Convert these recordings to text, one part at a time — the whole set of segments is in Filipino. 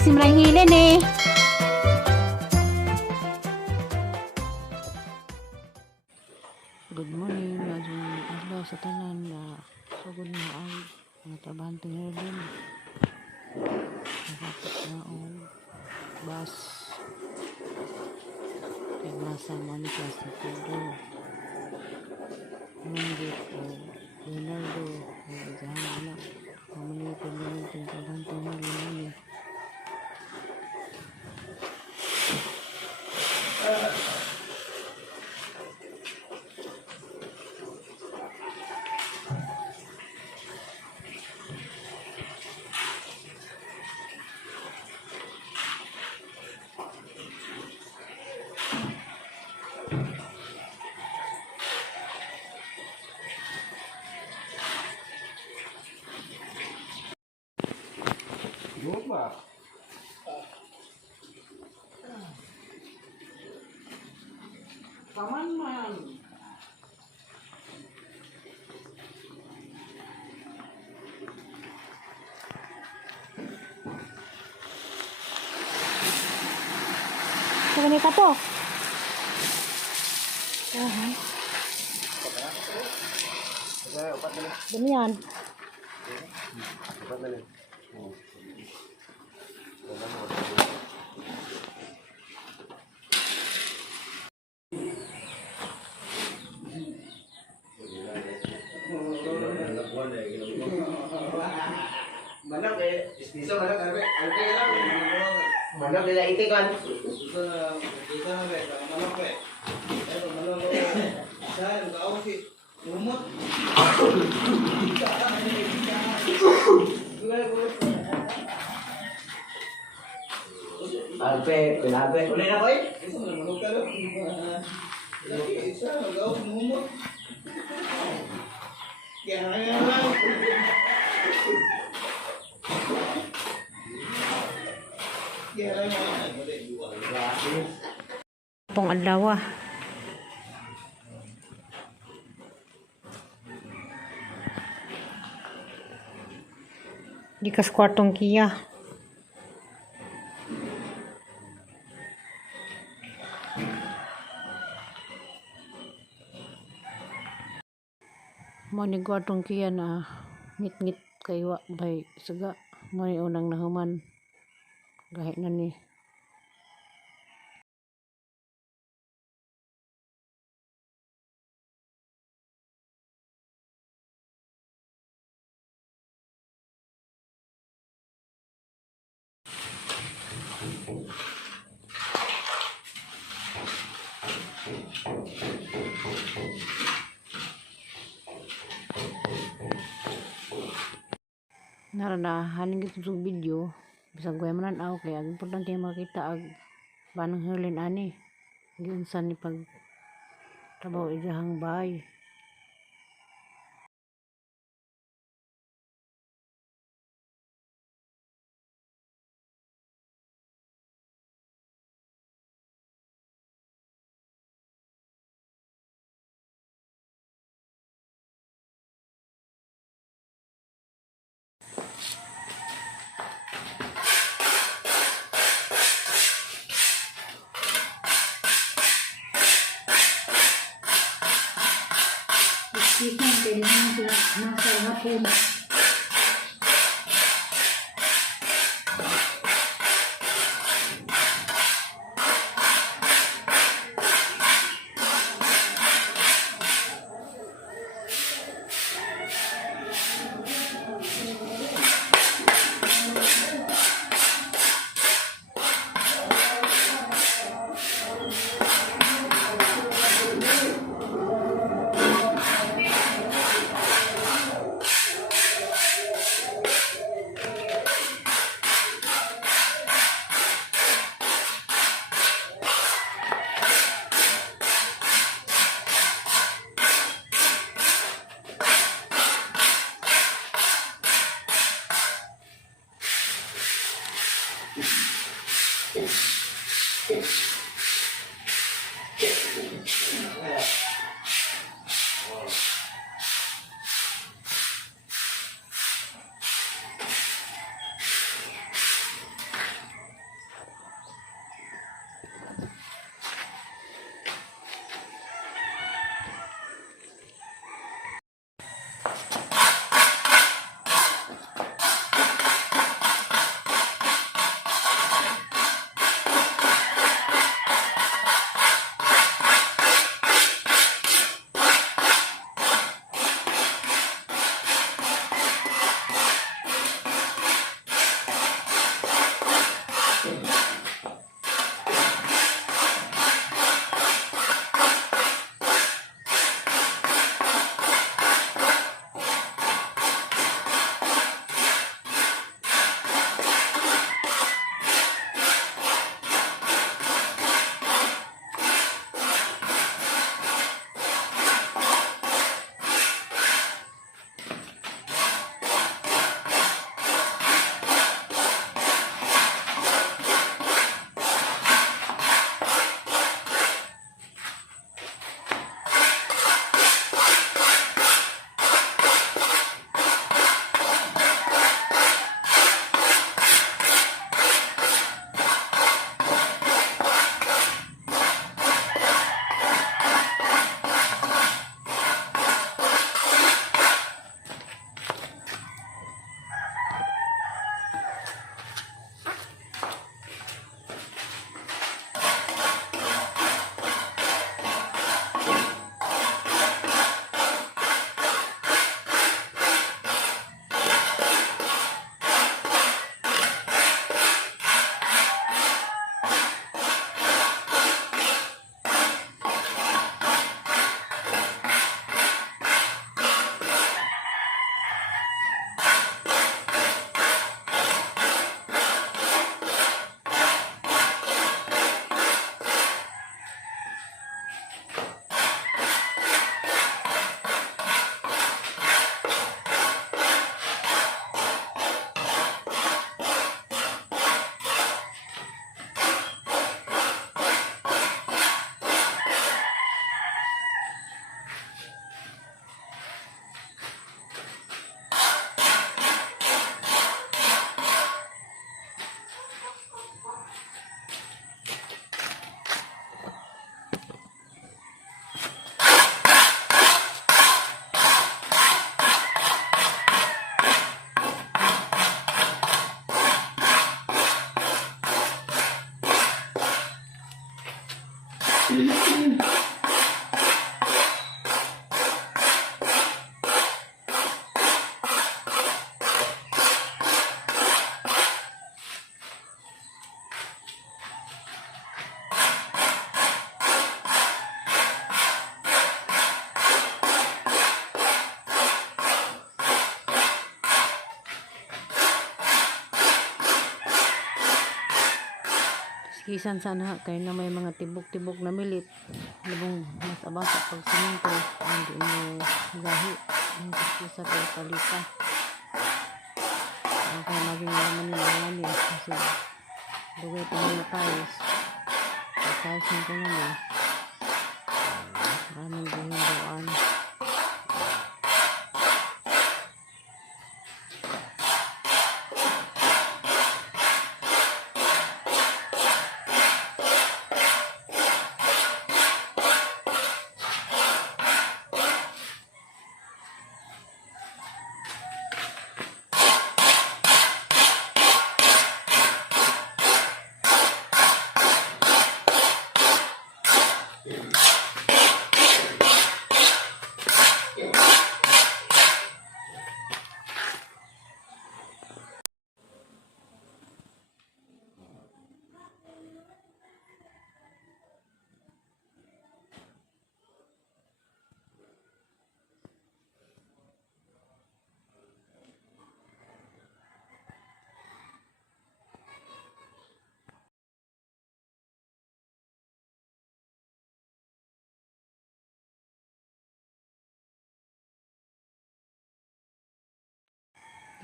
si Manang Helen eh. Good morning, adjong adlaw sa tanan na sugod na ay mga trabahante nga din. Nakapit na ang bus. Kaya nasa Monica sa Pedro. Manggit o Leonardo o Jahan na. Mamalitin na natin trabahante nga din. Lupa. Paman man. Kami ka po. Dami yan. Manok eh, istiso manok arbe, arbe lang. Manok nila itikan. Istiso na be, manok be. Pero manok sa gao si lumot. Arbe, pinabe. Uli na ko eh. Isa manok ka lo. Isa gao lumot. Kaya lang. Pong adlaw ah. Di kas kwartong kiya. Mo ni kwartong kiya na ngit-ngit kayo bay saga mo ni unang nahuman. Gahit na ni. Naranahan gitu sa video bisag kuya mananaw kay ang importante makita ag Manang Helen ani giunsan ni pag trabaho ijahang bahay. Ikan pwede naman sila nasa hapon. Kisan sana kay na may mga tibok-tibok na milit. Labong mas abang sa pagsiminto. Hindi mo gahi. Ang kisa kay palita. Okay, maging naman nila yan eh. Kasi dugay pa mga tiles. Tiles mo ko naman. Maraming buhindoan.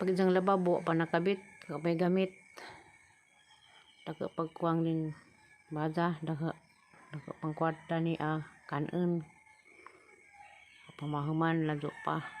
Pag isang lababo pa nakabit kapay gamit daga pagkuang din baza daga pang kwarta ni kanon pamahuman lado pa.